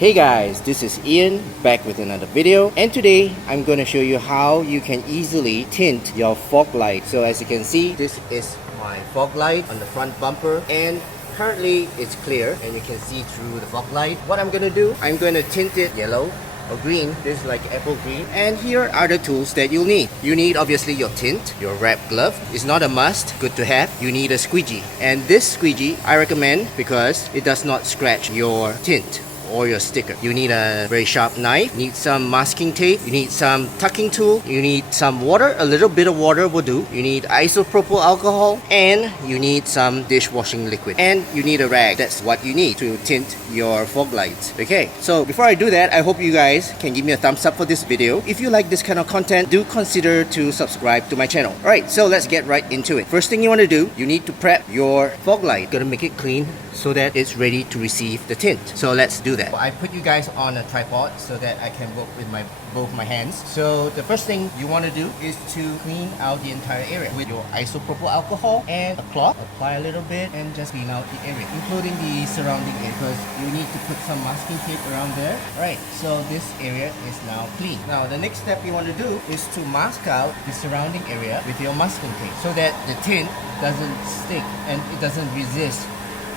Hey guys, this is Ian back with another video, and today I'm going to show you how you can easily tint your fog light. So as you can see, this is my fog light on the front bumper, and currently it's clear and you can see through the fog light. What I'm going to do, I'm going to tint it yellow or green. This is like apple green. And here are the tools that you'll need. You need obviously your tint, your wrap glove. It's not a must, good to have. You need a squeegee, and this squeegee I recommend because it does not scratch your tint or your sticker. You need a very sharp knife, you need some masking tape, you need some tucking tool, you need some water, a little bit of water will do, you need isopropyl alcohol, and you need some dishwashing liquid, and you need a rag. That's what you need to tint your fog lights. Okay, so before I do that, I hope you guys can give me a thumbs up for this video. If you like this kind of content, do consider to subscribe to my channel. Alright, so let's get right into it. First thing you want to do, you need to prep your fog light. Gotta make it clean so that it's ready to receive the tint. So let's do that. I put you guys on a tripod so that I can work with both my hands. So the first thing you want to do is to clean out the entire area with your isopropyl alcohol and a cloth. Apply a little bit and just clean out the area, including the surrounding area, because you need to put some masking tape around there. Alright, so this area is now clean. Now the next step you want to do is to mask out the surrounding area with your masking tape so that the tint doesn't stick and it doesn't resist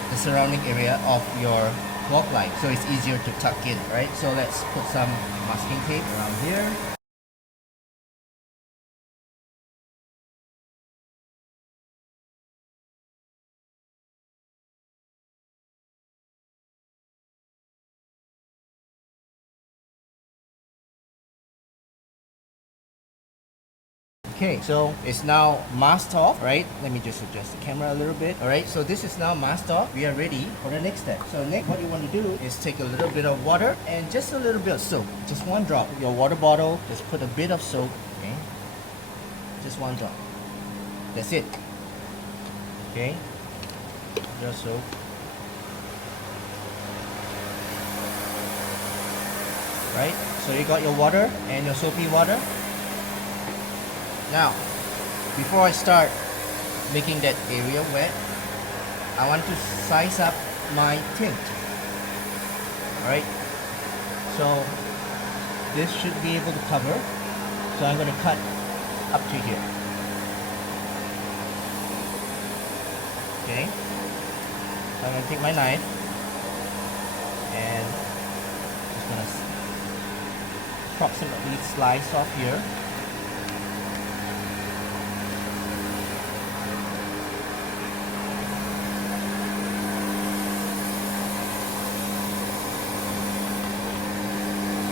the surrounding area of your fog light, so it's easier to tuck in. Right, so let's put some masking tape around here. Okay, so it's now masked off, right? Let me just adjust the camera a little bit. Alright, so this is now masked off. We are ready for the next step. So next, what you want to do is take a little bit of water and just a little bit of soap. Just one drop. Your water bottle, just put a bit of soap, okay? Just one drop. That's it. Okay? Just soap. Right? So you got your water and your soapy water. Now, before I start making that area wet, I want to size up my tint. Alright, so this should be able to cover. So I'm going to cut up to here. Okay, so I'm going to take my knife and just going to approximately slice off here.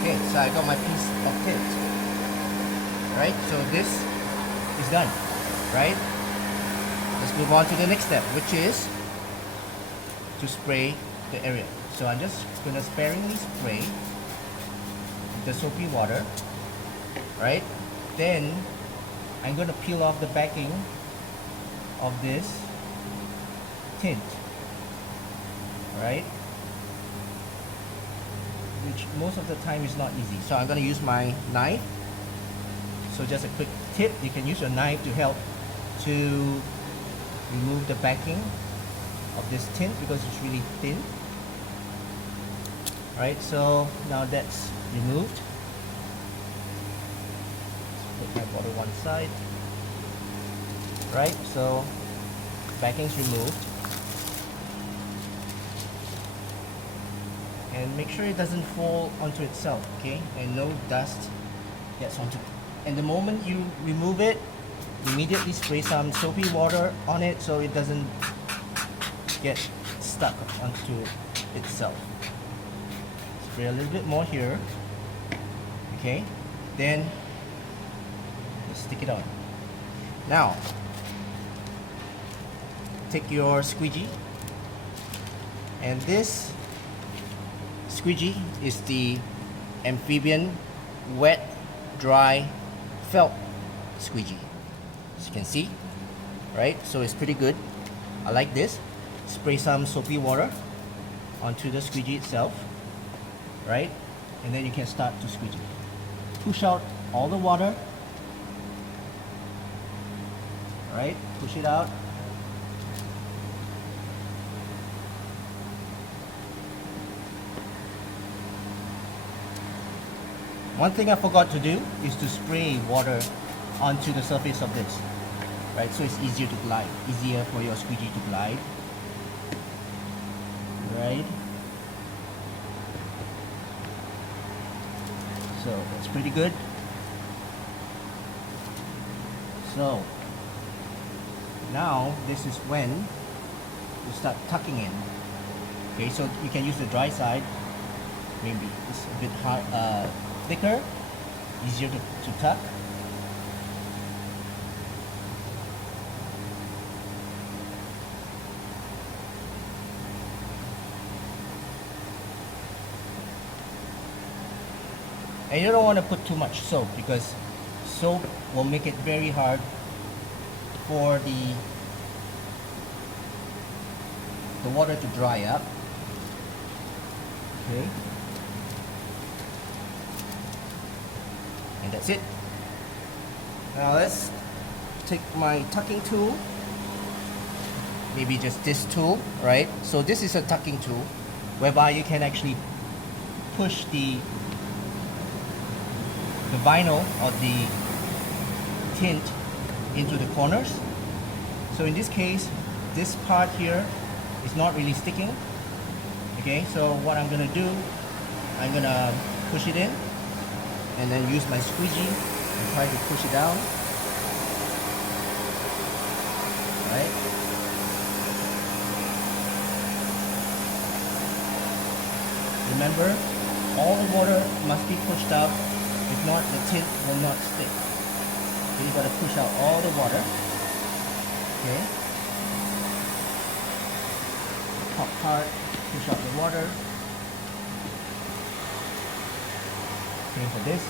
Okay, so I got my piece of tint. Right, so this is done. Right, let's move on to the next step, which is to spray the area. So I'm just going to sparingly spray the soapy water. Right, then I'm going to peel off the backing of this tint. Right, which most of the time is not easy. So I'm going to use my knife. So just a quick tip, you can use your knife to help to remove the backing of this tint because it's really thin. Alright, so now that's removed. Let's put my bottle one side. Right, so backing's removed. And make sure it doesn't fall onto itself, okay? And no dust gets onto it. And the moment you remove it, immediately spray some soapy water on it so it doesn't get stuck onto itself. Spray a little bit more here, okay? Then just stick it on. Now, take your squeegee, and this squeegee is the amphibian wet dry felt squeegee, as you can see. Right, so it's pretty good. I like this. Spray some soapy water onto the squeegee itself, right, and then you can start to squeegee. Push out all the water, right, push it out. One thing I forgot to do is to spray water onto the surface of this, right? So it's easier to glide, easier for your squeegee to glide, right? So that's pretty good. So now this is when you start tucking in. Okay, so you can use the dry side. Maybe it's a bit hard, thicker, easier to tuck. And you don't want to put too much soap, because soap will make it very hard for the water to dry up. Okay. And that's it. Now let's take my tucking tool. Maybe just this tool, right? So this is a tucking tool whereby you can actually push the vinyl or the tint into the corners. So in this case, this part here is not really sticking. Okay, so what I'm gonna do, I'm gonna push it in and then use my squeegee and try to push it down. Right? Remember, all the water must be pushed out. If not, the tint will not stick. So you gotta push out all the water. Okay. The top part, push out the water. Same for this.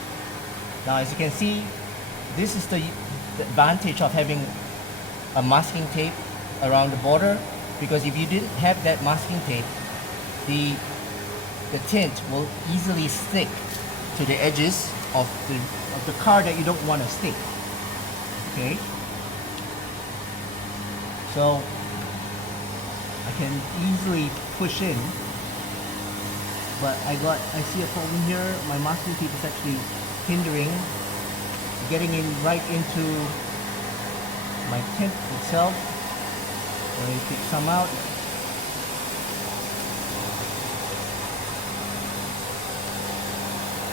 Now, as you can see, this is the advantage of having a masking tape around the border, because if you didn't have that masking tape, the tint will easily stick to the edges of the car that you don't want to stick. Okay, so I can easily push in, but I see a problem here. My masking tape is actually hindering getting in right into my tint itself. So I take some out.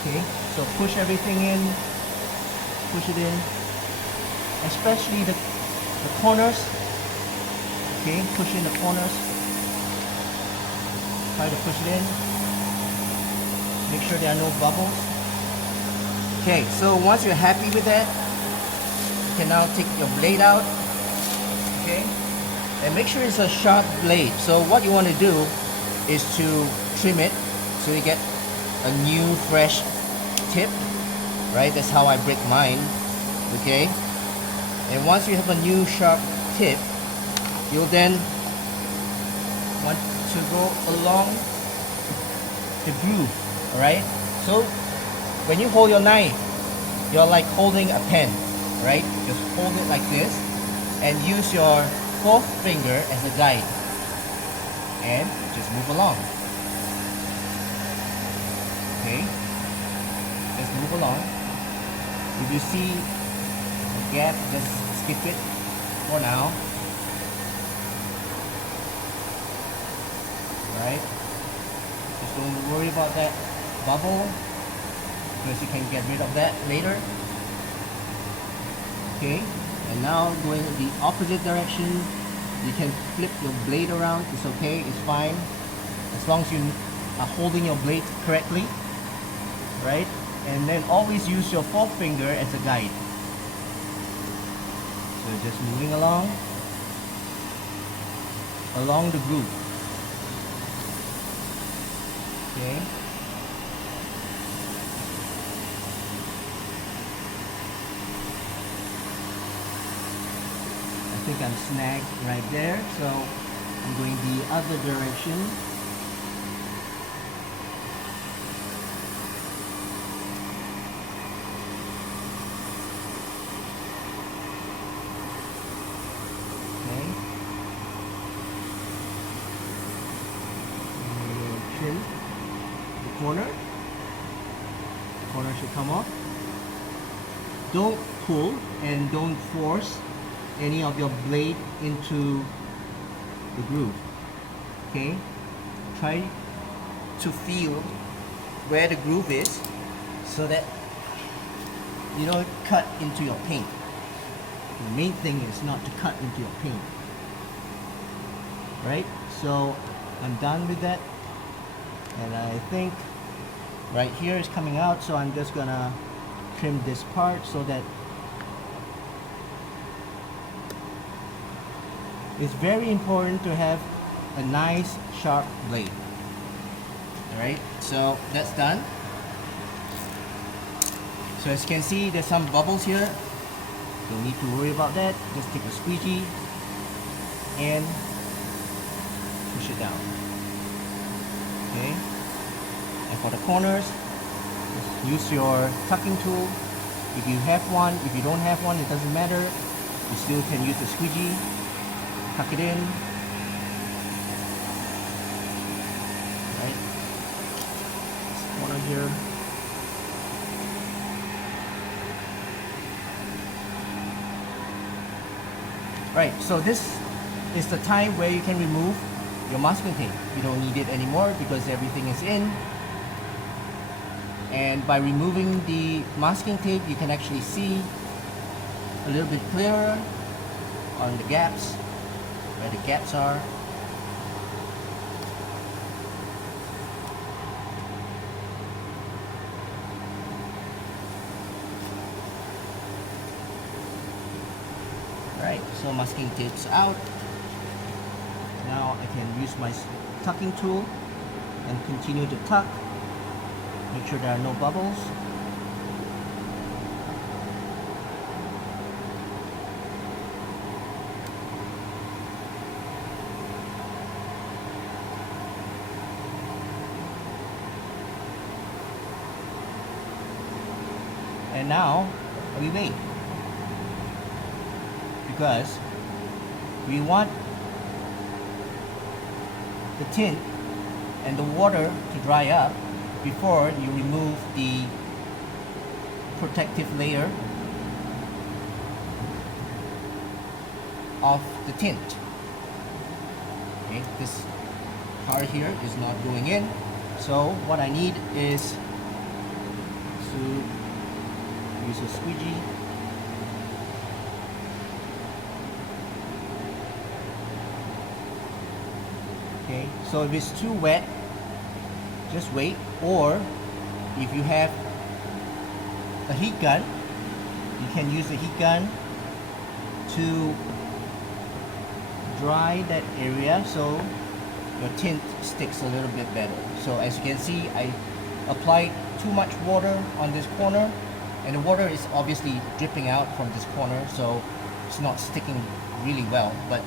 Okay, so push everything in, push it in, especially the corners. Okay, push in the corners. Try to push it in. Make sure there are no bubbles. Okay, so once you're happy with that, you can now take your blade out. Okay, and make sure it's a sharp blade. So what you want to do is to trim it so you get a new fresh tip, right? That's how I break mine. Okay, and once you have a new sharp tip, you'll then want to go along the groove. All right, so when you hold your knife, you're like holding a pen, right? Just hold it like this and use your fourth finger as a guide and just move along. Okay, just move along. If you see a gap, just skip it for now. Right? Just don't worry about that bubble, because you can get rid of that later. Okay, and now going in the opposite direction, you can flip your blade around. It's okay, it's fine, as long as you are holding your blade correctly, right? And then always use your fourth finger as a guide. So just moving along the groove. Okay. I think I'm snagged right there, so I'm going the other direction. Okay. Trim the corner corner should come off. Don't pull and don't force any of your blade into the groove. Okay, try to feel where the groove is so that you don't cut into your paint. The main thing is not to cut into your paint. Right, so I'm done with that, and I think right here is coming out, so I'm just gonna trim this part so that it's very important to have a nice sharp blade. Alright, so that's done. So as you can see, there's some bubbles here. Don't need to worry about that. Just take a squeegee and push it down. Okay, and for the corners, just use your tucking tool. If you have one, if you don't have one, it doesn't matter. You still can use the squeegee. Tuck it in. Right. This corner here. Right, so this is the time where you can remove your masking tape. You don't need it anymore because everything is in. And by removing the masking tape, you can actually see a little bit clearer on the gaps, where the gaps are. Right, so masking tape's out. Now I can use my tucking tool and continue to tuck. Make sure there are no bubbles. And now we wait, because we want the tint and the water to dry up before you remove the protective layer of the tint. Okay, this part here is not going in, so what I need is to use a squeegee. Okay, so if it's too wet, just wait, or if you have a heat gun, you can use the heat gun to dry that area so your tint sticks a little bit better. So as you can see, I applied too much water on this corner, and the water is obviously dripping out from this corner, so it's not sticking really well. But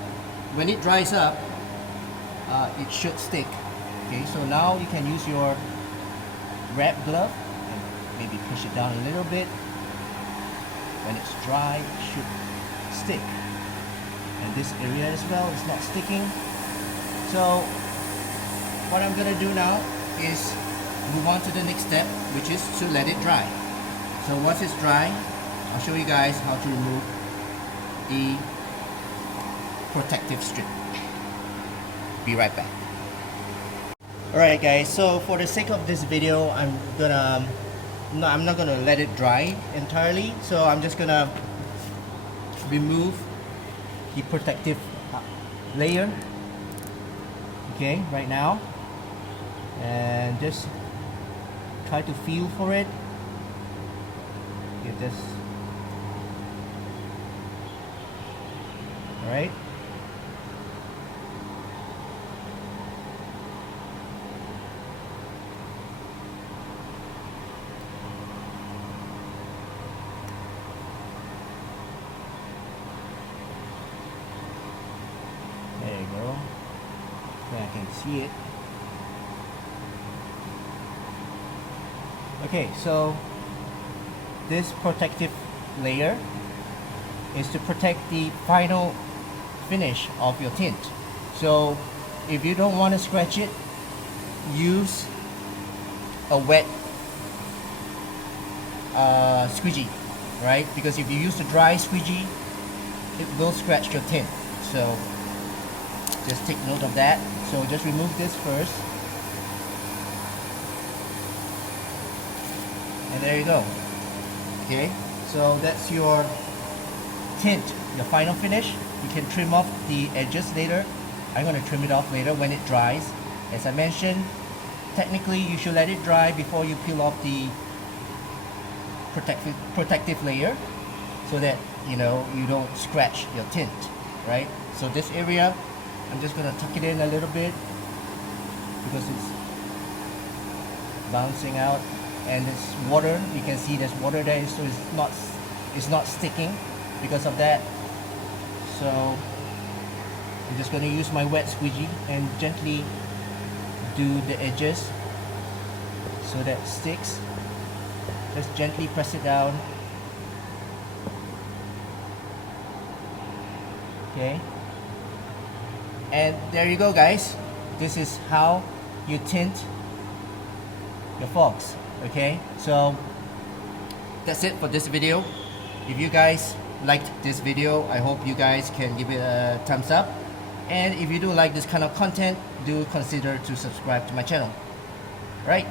when it dries up, it should stick. Okay, so now you can use your wrap glove and maybe push it down a little bit. When it's dry, it should stick. And this area as well is not sticking. So what I'm gonna do now is move on to the next step, which is to let it dry. So once it's dry, I'll show you guys how to remove the protective strip. Be right back. Alright guys, so for the sake of this video, I'm not gonna let it dry entirely, so I'm just gonna remove the protective layer, okay, right now, and just try to feel for it. Give this, alright. There you go. So I can see it. Okay, so this protective layer is to protect the final finish of your tint. So if you don't want to scratch it, use a wet squeegee, right? Because if you use the dry squeegee, it will scratch your tint. So just take note of that. So just remove this first. And there you go. Okay, so that's your tint, the final finish. You can trim off the edges later. I'm going to trim it off later when it dries. As I mentioned, technically you should let it dry before you peel off the protective layer, so that you don't scratch your tint, right? So this area, I'm just going to tuck it in a little bit because it's bouncing out, and this water, you can see there's water there, so it's not sticking because of that. So I'm just going to use my wet squeegee and gently do the edges so that it sticks. Just gently press it down. Okay, and there you go, guys. This is how you tint your fogs. Okay, so that's it for this video. If you guys liked this video, I hope you guys can give it a thumbs up, and if you do like this kind of content, do consider to subscribe to my channel. Right,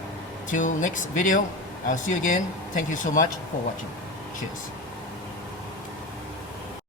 till next video, I'll see you again. Thank you so much for watching. Cheers.